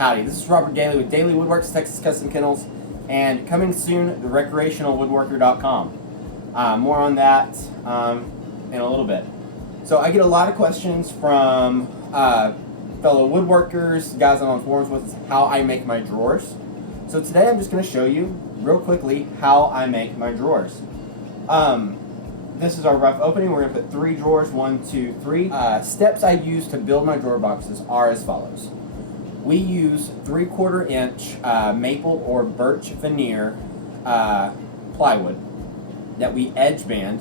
Howdy, this is Robert Dailey with Dailey Woodworks, Texas Custom Kennels, and coming soon, the Recreational Woodworker.com. More on that in a little bit. So I get a lot of questions from fellow woodworkers, guys I'm on forums with, how I make my drawers. So today I'm just going to show you real quickly how I make my drawers. This is our rough opening. We're going to put 3 drawers, 1, 2, 3. Steps I use to build my drawer boxes are as follows. We use 3/4 inch maple or birch veneer plywood that we edge band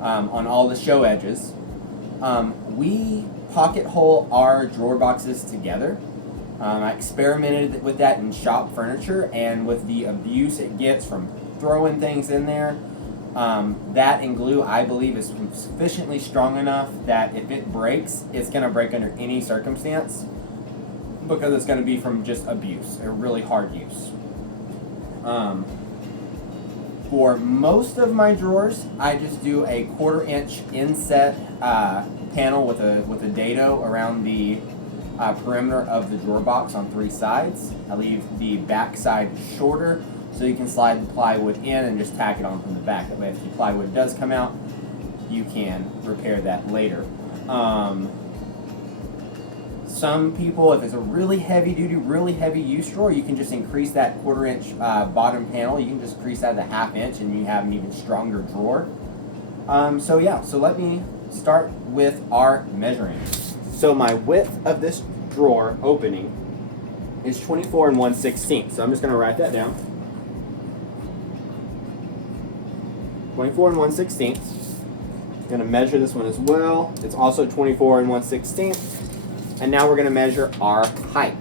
on all the show edges. We pocket hole our drawer boxes together. I experimented with that in shop furniture, and with the abuse it gets from throwing things in there, that and glue, I believe, is sufficiently strong enough that if it breaks, it's going to break under any circumstance, because it's going to be from just abuse or really hard use. For most of my drawers, I just do a 1/4 inch inset panel with a dado around the perimeter of the drawer box on 3 sides. I leave the back side shorter so you can slide the plywood in and just tack it on from the back. That way, if the plywood does come out, you can repair that later. Some people, if it's a really heavy duty, really heavy use drawer, you can just increase that 1/4 inch bottom panel. You can just increase that to 1/2 inch and you have an even stronger drawer. So let me start with our measuring. So my width of this drawer opening is 24 1/16. So I'm just going to write that down. 24 1/16. I'm going to measure this one as well. It's also 24 1/16. And now we're going to measure our height.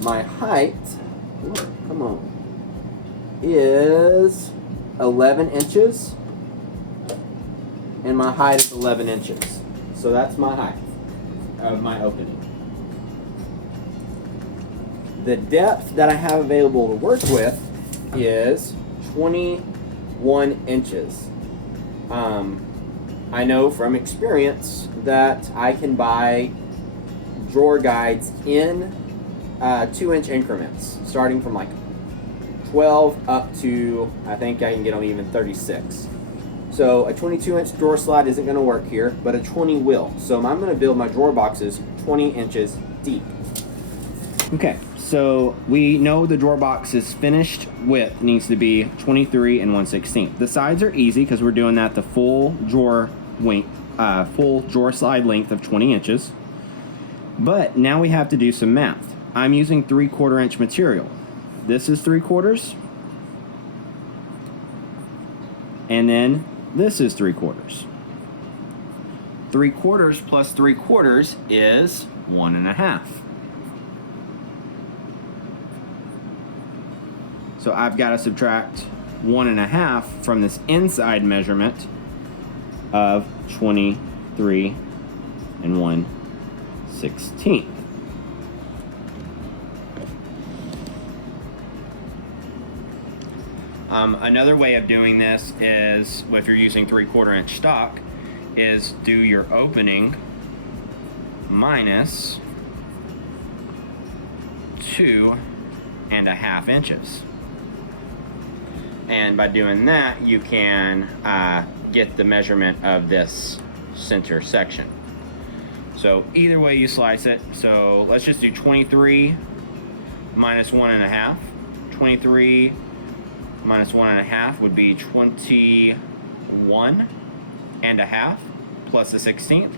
My height, come on, is 11 inches. And my height is 11 inches. So that's my height of my opening. The depth that I have available to work with is 21 inches. I know from experience that I can buy drawer guides in 2-inch increments, starting from like 12 up to, I think I can get them even 36. So a 22-inch drawer slide isn't going to work here, but a 20 will. So I'm going to build my drawer boxes 20 inches deep. Okay, so we know the drawer box's finished width needs to be 23 1/16. The sides are easy because we're doing that the full drawer slide length of 20 inches. But now we have to do some math. I'm using 3/4 inch material. This is 3/4, and then this is 3/4. 3/4 plus 3/4 is 1.5. So I've got to subtract 1.5 from this inside measurement of 23 1/16. Another way of doing this is, if you're using 3/4 inch stock, is do your opening minus 2.5 inches. And by doing that, you can get the measurement of this center section. So either way you slice it. So let's just do 23 minus 1.5. 23 minus 1.5 would be 21.5, plus the 16th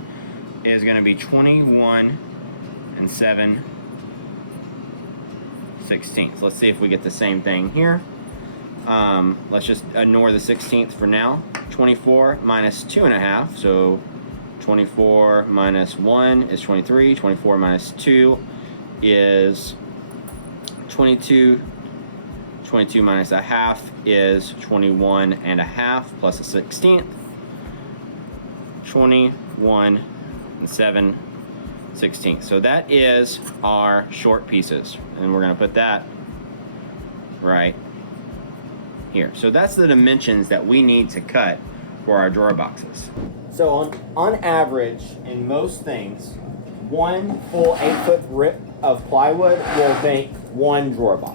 is going to be 21 7/16. Let's see if we get the same thing here. Let's just ignore the 16th for now. 24 minus 2.5, so 24 minus 1 is 23. 24 minus 2 is 22. 22 minus 1/2 is 21.5, plus a 16th. 21 7/16. So that is our short pieces, and we're going to put that right here. So that's the dimensions that we need to cut for our drawer boxes. So on average, in most things, one full 8-foot of plywood will make one drawer box.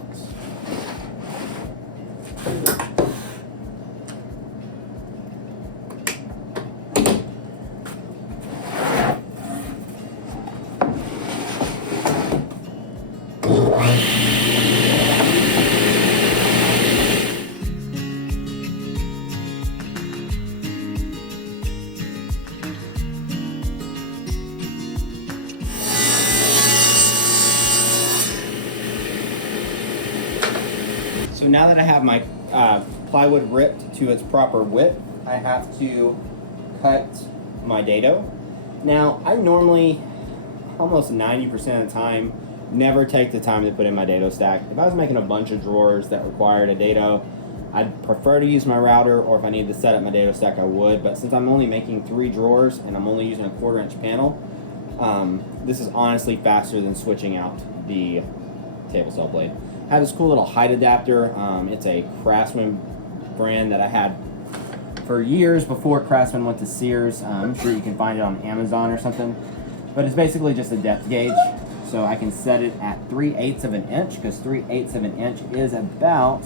So now that I have my plywood ripped to its proper width, I have to cut my dado. Now, I normally, almost 90% of the time, never take the time to put in my dado stack. If I was making a bunch of drawers that required a dado, I'd prefer to use my router, or if I need to set up my dado stack, I would. But since I'm only making 3 drawers and I'm only using a 1/4-inch panel, this is honestly faster than switching out the table saw blade. I have this cool little height adapter. It's a Craftsman brand that I had for years before Craftsman went to Sears. I'm sure you can find it on Amazon or something. But it's basically just a depth gauge. So I can set it at 3/8 of an inch, because 3/8 of an inch is about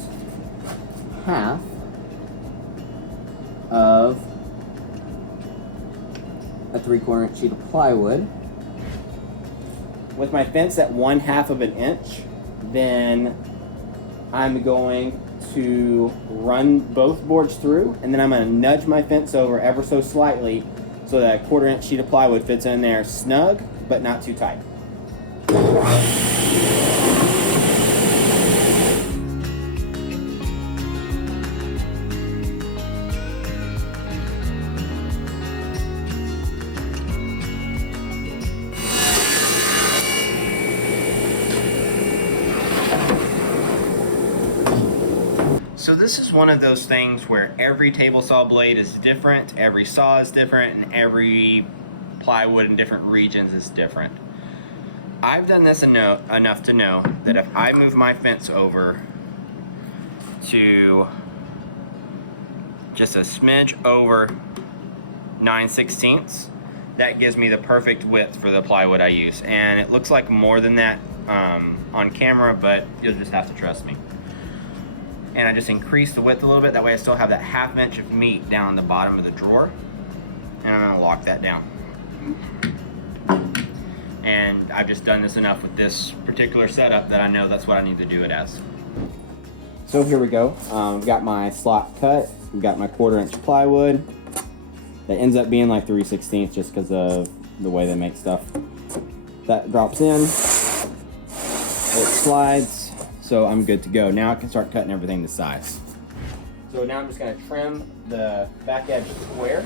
half of a 3/4 inch sheet of plywood. With my fence at 1/2 of an inch, then I'm going to run both boards through, and then I'm going to nudge my fence over ever so slightly so that a 1/4 inch sheet of plywood fits in there snug, but not too tight. So this is one of those things where every table saw blade is different, every saw is different, and every plywood in different regions is different. I've done this enough to know that if I move my fence over to just a smidge over 9/16, that gives me the perfect width for the plywood I use. And it looks like more than that on camera, but you'll just have to trust me. And I just increase the width a little bit, that way I still have that 1/2 inch of meat down the bottom of the drawer. And I'm gonna lock that down. And I've just done this enough with this particular setup that I know that's what I need to do it as. So here we go. I've got my slot cut. I've got my 1/4 inch plywood. That ends up being like 3/16 just because of the way they make stuff. That drops in. It slides. So I'm good to go. Now I can start cutting everything to size. So now I'm just going to trim the back edge square.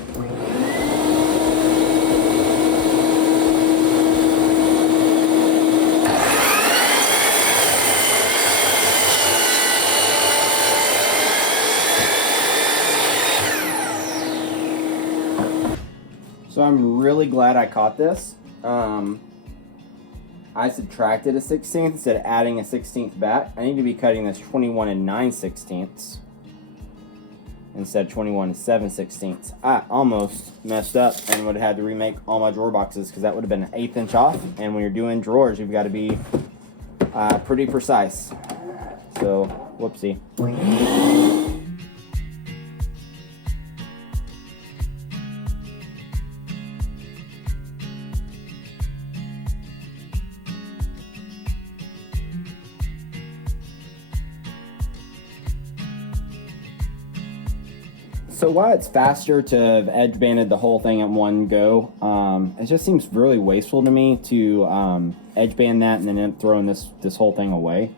So I'm really glad I caught this. I subtracted a 16th instead of adding a 16th back. I need to be cutting this 21 9/16 instead of 21 7/16. I almost messed up and would have had to remake all my drawer boxes because that would have been an 1/8 inch off. And when you're doing drawers, you've got to be pretty precise. So, whoopsie. So while it's faster to have edge banded the whole thing at one go, it just seems really wasteful to me to edge band that and then end up throwing this whole thing away.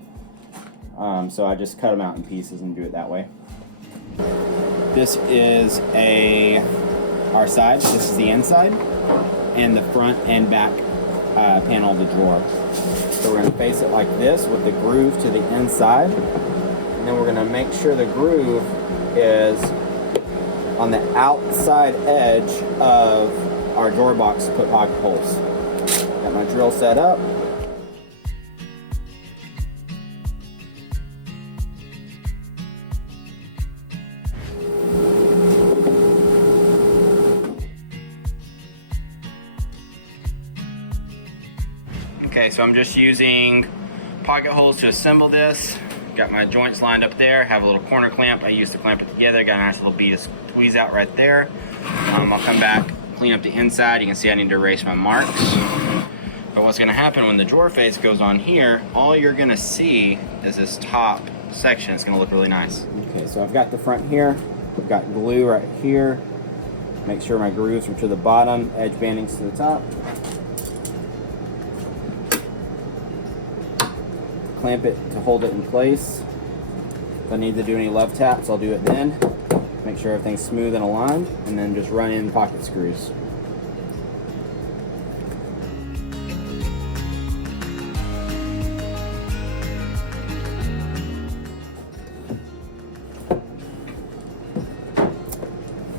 So I just cut them out in pieces and do it that way. This is our side. This is the inside and the front and back panel of the drawer. So we're going to face it like this with the groove to the inside, and then we're going to make sure the groove is on the outside edge of our drawer box to put pocket holes. Got my drill set up. Okay, Okay, so I'm just using pocket holes to assemble this. Got my joints lined up there, have a little corner clamp I use to clamp it together. Got a nice little bead of squeeze out right there. I'll come back, clean up the inside. You can see I need to erase my marks. But what's gonna happen when the drawer face goes on here, all you're gonna see is this top section. It's gonna look really nice. Okay, so I've got the front here. I've got glue right here. Make sure my grooves are to the bottom, edge bandings to the top. Clamp it to hold it in place. If I need to do any love taps, I'll do it then. Make sure everything's smooth and aligned, and then just run in pocket screws.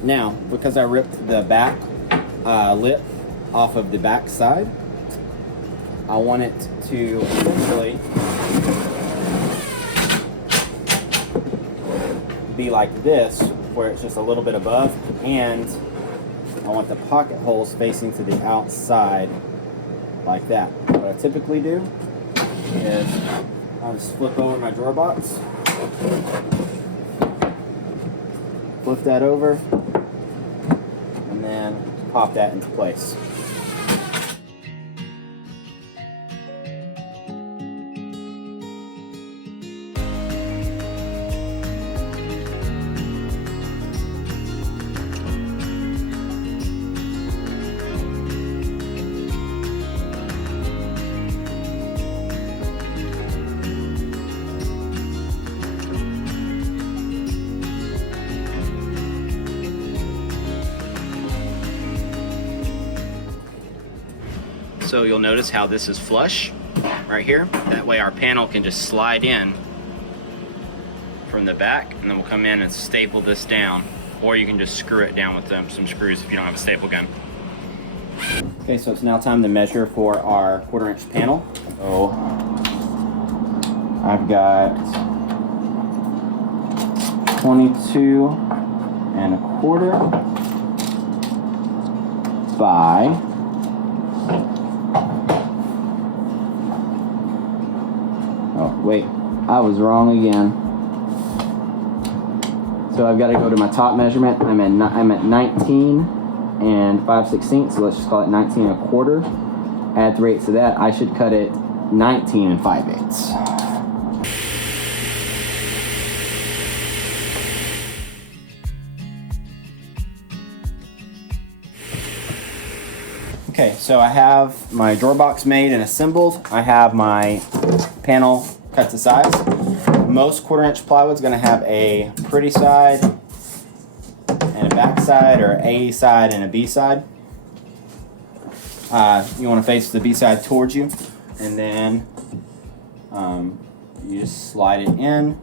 Now, because I ripped the back lip off of the back side, I want it to essentially be like this, where it's just a little bit above, and I want the pocket holes facing to the outside like that. What I typically do is I'll just flip over my drawer box, flip that over, and then pop that into place. So you'll notice how this is flush right here. That way our panel can just slide in from the back, and then we'll come in and staple this down. Or you can just screw it down with some screws if you don't have a staple gun. Okay, so it's now time to measure for our 1/4 inch panel. So I've got 22 1/4 by 'Wait, I was wrong again. So I've got to go to my top measurement. I'm at 19 5/16, so let's just call it 19 1/4. Add 3/8 to that. I should cut it 19 5/8. Okay, so I have my drawer box made and assembled. I have my panel cut to size. Most 1/4 inch plywood is going to have a pretty side and a back side, or A side and a B side. You want to face the B side towards you, and then you just slide it in,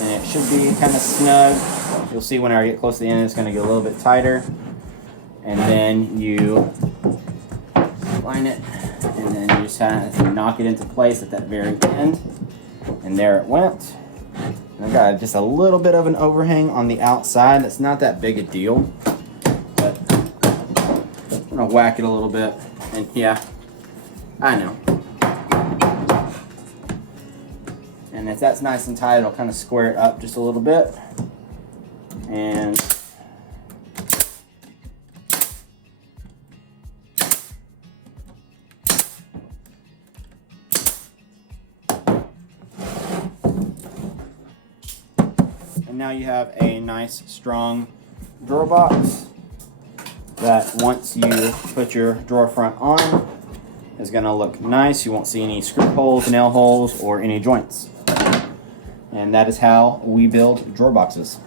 and it should be kind of snug. You'll see when I get close to the end, it's going to get a little bit tighter, and then you line it, and then you just kind of knock it into place at that very end, and there it went. And I've got just a little bit of an overhang on the outside. It's not that big a deal, but I'm gonna whack it a little bit, and yeah, I know. And if that's nice and tight, it'll kind of square it up just a little bit, and now you have a nice strong drawer box that once you put your drawer front on is going to look nice. You won't see any screw holes, nail holes, or any joints. And that is how we build drawer boxes.